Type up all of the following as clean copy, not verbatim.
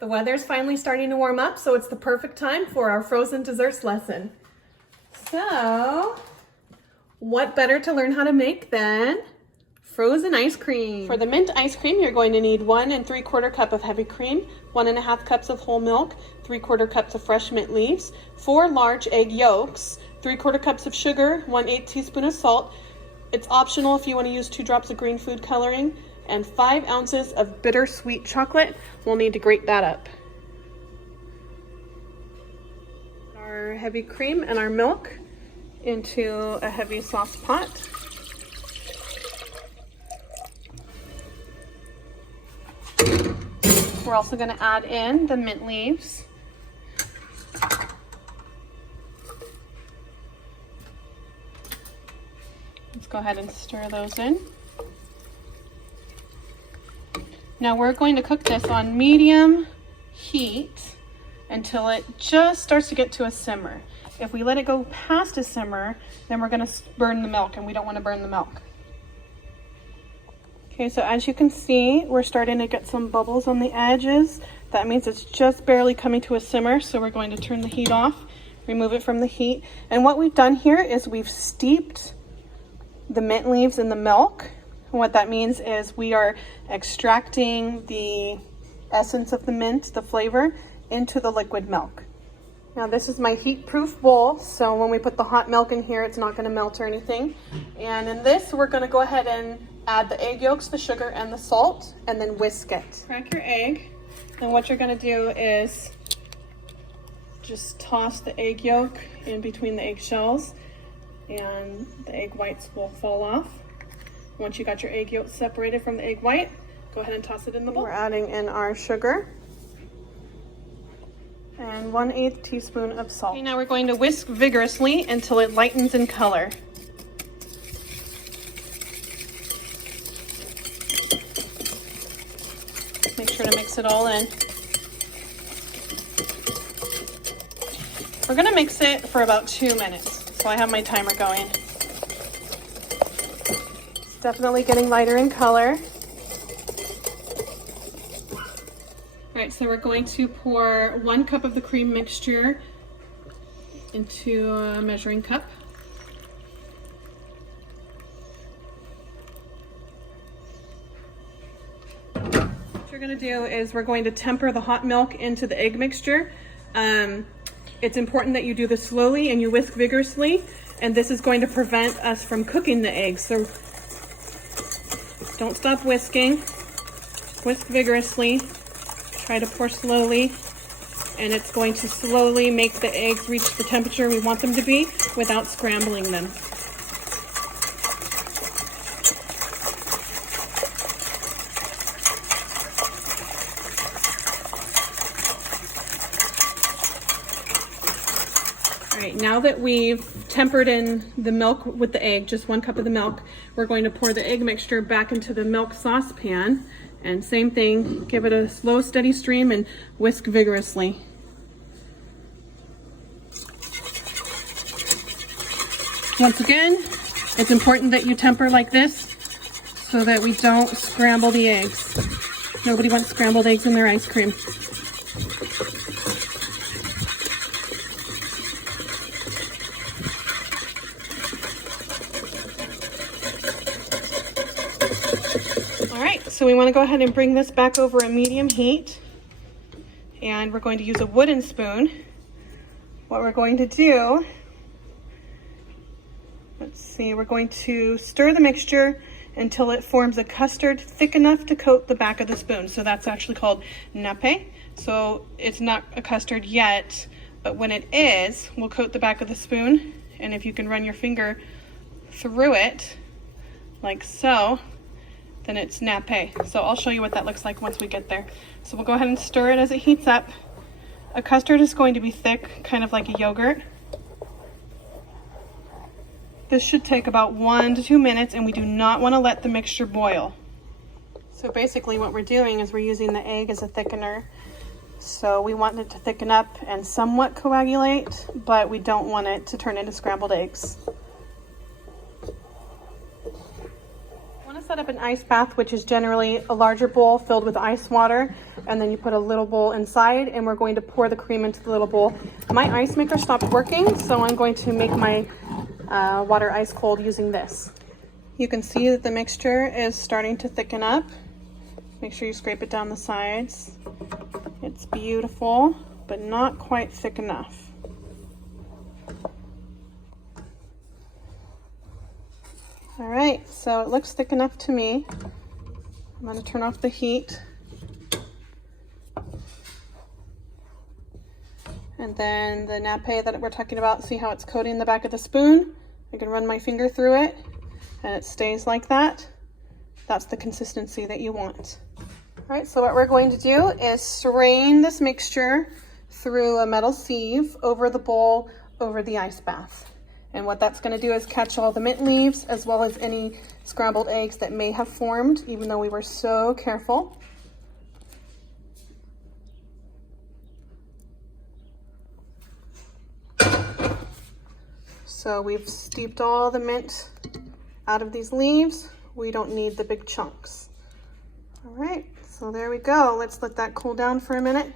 The weather's finally starting to warm up, so it's the perfect time for our frozen desserts lesson. So, what better to learn how to make than frozen ice cream? For the mint ice cream, you're going to need 1 3/4 cup of heavy cream, 1 1/2 cups of whole milk, 3/4 cups of fresh mint leaves, 4 large egg yolks, 3/4 cups of sugar, 1/8 teaspoon of salt. It's optional if you want to use 2 drops of green food coloring, and 5 ounces of bittersweet chocolate. We'll need to grate that up. Our heavy cream and our milk into a heavy sauce pot. We're also going to add in the mint leaves. Let's go ahead and stir those in. Now we're going to cook this on medium heat until it just starts to get to a simmer. If we let it go past a simmer, then we're going to burn the milk, and we don't want to burn the milk. Okay, so as you can see, we're starting to get some bubbles on the edges. That means it's just barely coming to a simmer, so we're going to turn the heat off, remove it from the heat. And what we've done here is we've steeped the mint leaves in the milk. What that means is we are extracting the essence of the mint, the flavor, into the liquid milk. Now this is my heat-proof bowl, so when we put the hot milk in here, it's not going to melt or anything. And in this, we're going to go ahead and add the egg yolks, the sugar, and the salt, and then whisk it. Crack your egg, and what you're going to do is just toss the egg yolk in between the egg shells, and the egg whites will fall off. Once you got your egg yolk separated from the egg white, go ahead and toss it in the bowl. We're adding in our sugar and 1/8 teaspoon of salt. Okay, now we're going to whisk vigorously until it lightens in color. Make sure to mix it all in. We're gonna mix it for about 2 minutes, so I have my timer going. Definitely getting lighter in color. All right, so we're going to pour 1 cup of the cream mixture into a measuring cup. What you're gonna do is we're going to temper the hot milk into the egg mixture. It's important that you do this slowly and you whisk vigorously, and this is going to prevent us from cooking the eggs. So don't stop whisking, whisk vigorously, try to pour slowly, and it's going to slowly make the eggs reach the temperature we want them to be without scrambling them. All right, now that we've tempered in the milk with the egg, just 1 cup of the milk, we're going to pour the egg mixture back into the milk saucepan, and same thing, give it a slow, steady stream and whisk vigorously. Once again, it's important that you temper like this so that we don't scramble the eggs. Nobody wants scrambled eggs in their ice cream. So we want to go ahead and bring this back over a medium heat, and we're going to use a wooden spoon. What we're going to do, let's see, we're going to stir the mixture until it forms a custard thick enough to coat the back of the spoon. So that's actually called nappe. So it's not a custard yet, but when it is, we'll coat the back of the spoon, and if you can run your finger through it like so, then it's nappe. So I'll show you what that looks like once we get there. So we'll go ahead and stir it as it heats up. A custard is going to be thick, kind of like a yogurt. This should take about 1 to 2 minutes, and we do not want to let the mixture boil. So basically what we're doing is we're using the egg as a thickener. So we want it to thicken up and somewhat coagulate, but we don't want it to turn into scrambled eggs. set up an ice bath, which is generally a larger bowl filled with ice water, and then you put a little bowl inside, and we're going to pour the cream into the little bowl. My ice maker stopped working, so I'm going to make my water ice cold using this. You can see that the mixture is starting to thicken up. Make sure you scrape it down the sides. It's beautiful, but not quite thick enough. All right, so it looks thick enough to me. I'm going to turn off the heat. And then the nappe that we're talking about, see how it's coating the back of the spoon? I can run my finger through it and it stays like that. That's the consistency that you want. All right, so what we're going to do is strain this mixture through a metal sieve over the bowl, over the ice bath. And what that's going to do is catch all the mint leaves as well as any scrambled eggs that may have formed, even though we were so careful. So we've steeped all the mint out of these leaves. We don't need the big chunks. All right, so there we go. Let's let that cool down for a minute.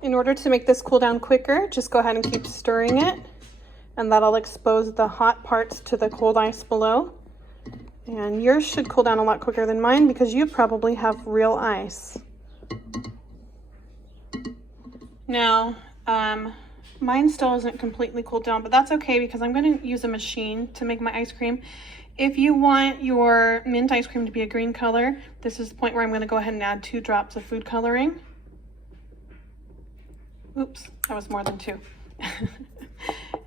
In order to make this cool down quicker, just go ahead and keep stirring it. And that'll expose the hot parts to the cold ice below. And yours should cool down a lot quicker than mine because you probably have real ice. Now, mine still isn't completely cooled down, but that's okay because I'm going to use a machine to make my ice cream. If you want your mint ice cream to be a green color, this is the point where I'm going to go ahead and add 2 drops of food coloring. Oops, that was more than 2.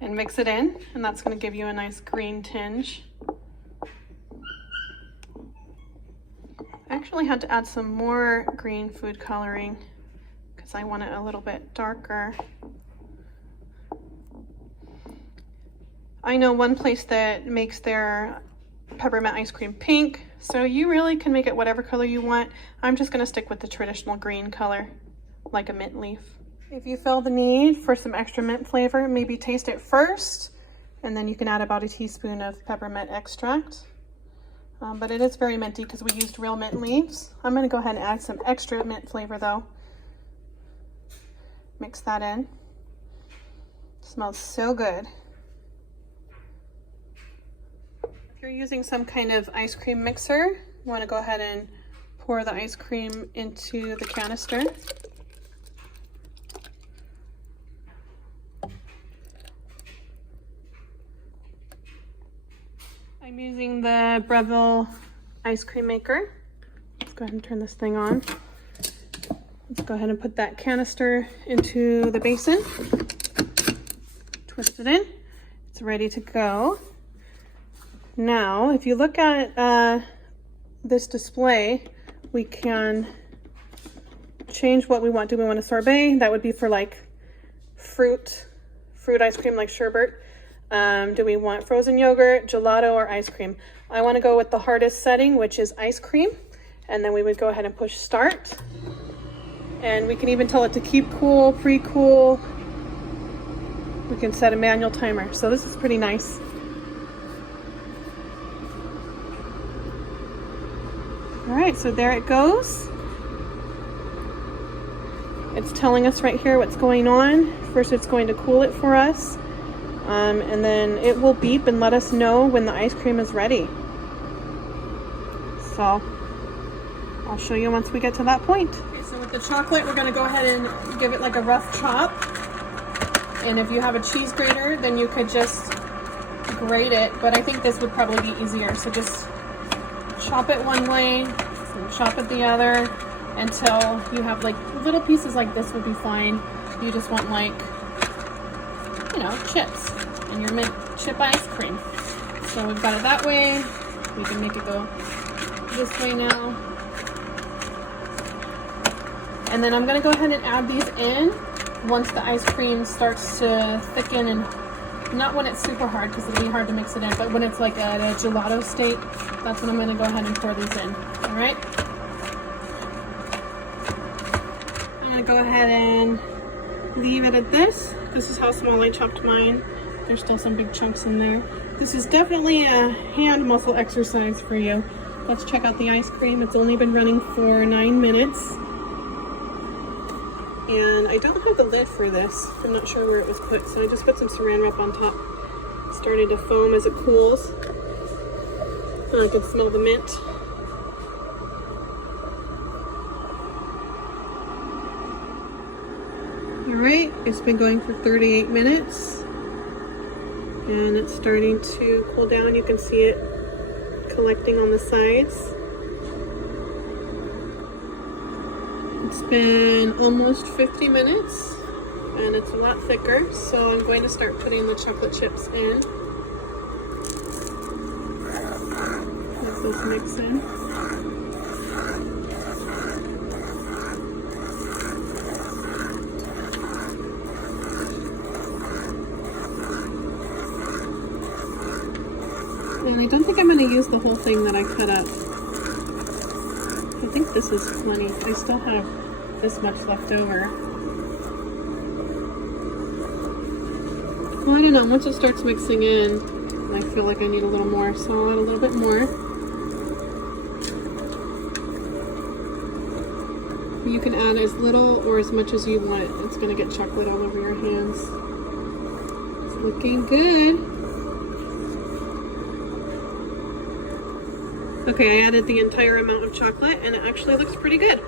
And mix it in, and that's going to give you a nice green tinge. I actually had to add some more green food coloring because I want it a little bit darker. I know one place that makes their peppermint ice cream pink, so you really can make it whatever color you want. I'm just going to stick with the traditional green color, like a mint leaf. If you feel the need for some extra mint flavor, maybe taste it first, and then you can add about a teaspoon of peppermint extract. But it is very minty because we used real mint leaves. I'm going to go ahead and add some extra mint flavor though. Mix that in. It smells so good. If you're using some kind of ice cream mixer, you want to go ahead and pour the ice cream into the canister. I'm using the Breville ice cream maker. Let's go ahead and turn this thing on. Let's go ahead and put that canister into the basin. Twist it in. It's ready to go. Now, if you look at this display, we can change what we want. Do we want a sorbet? That would be for like fruit ice cream like sherbet. Do we want frozen yogurt, gelato, or ice cream? I want to go with the hardest setting, which is ice cream. And then we would go ahead and push start. And we can even tell it to keep cool, pre-cool. We can set a manual timer. So this is pretty nice. All right, so there it goes. It's telling us right here what's going on. First, it's going to cool it for us. And then it will beep and let us know when the ice cream is ready. So I'll show you once we get to that point. Okay, so with the chocolate, we're gonna go ahead and give it like a rough chop. And if you have a cheese grater, then you could just grate it, but I think this would probably be easier. So just chop it one way, and chop it the other, until you have like little pieces like this would be fine. You just want like, you know, chips and your mint chip ice cream. So we've got it that way. We can make it go this way now. And then I'm gonna go ahead and add these in once the ice cream starts to thicken, and not when it's super hard because it'll be hard to mix it in, but when it's like at a gelato state, that's when I'm gonna go ahead and pour these in, all right? I'm gonna go ahead and leave it at this. This is how small I chopped mine. There's still some big chunks in there. This is definitely a hand muscle exercise for you. Let's check out the ice cream. It's only been running for 9 minutes. And I don't have the lid for this. I'm not sure where it was put, so I just put some saran wrap on top. It's starting to foam as it cools. I can smell the mint. Alright, it's been going for 38 minutes. And it's starting to cool down. You can see it collecting on the sides. It's been almost 50 minutes and it's a lot thicker, so I'm going to start putting the chocolate chips in. Let this mix in. And I don't think I'm going to use the whole thing that I cut up. I think this is plenty. I still have this much left over. Well, I don't know. Once it starts mixing in, I feel like I need a little more, so I'll add a little bit more. You can add as little or as much as you want. It's going to get chocolate all over your hands. It's looking good. Okay, I added the entire amount of chocolate and it actually looks pretty good.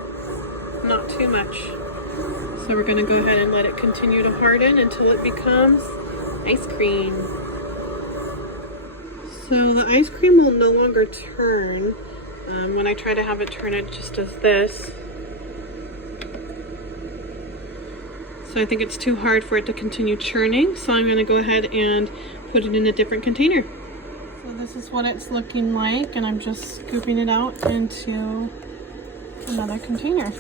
Not too much. So we're gonna go ahead and let it continue to harden until it becomes ice cream. So the ice cream will no longer turn. When I try to have it turn, it just does this. So I think it's too hard for it to continue churning. So I'm gonna go ahead and put it in a different container. So this is what it's looking like, and I'm just scooping it out into another container.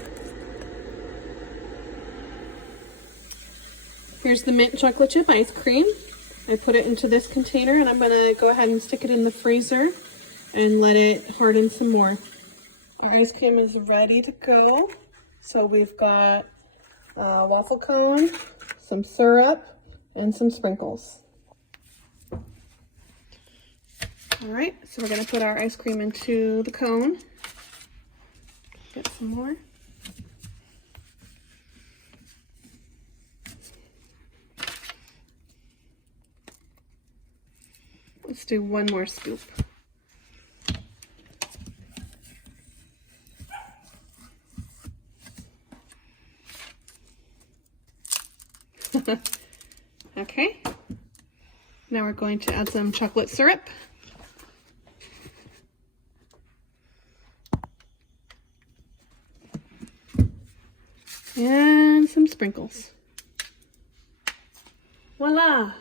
Here's the mint chocolate chip ice cream. I put it into this container, and I'm gonna go ahead and stick it in the freezer and let it harden some more. Our ice cream is ready to go. So we've got a waffle cone, some syrup, and some sprinkles. All right, so we're gonna put our ice cream into the cone. Get some more. Let's do one more scoop. Okay, now we're going to add some chocolate syrup. And some sprinkles. Voila!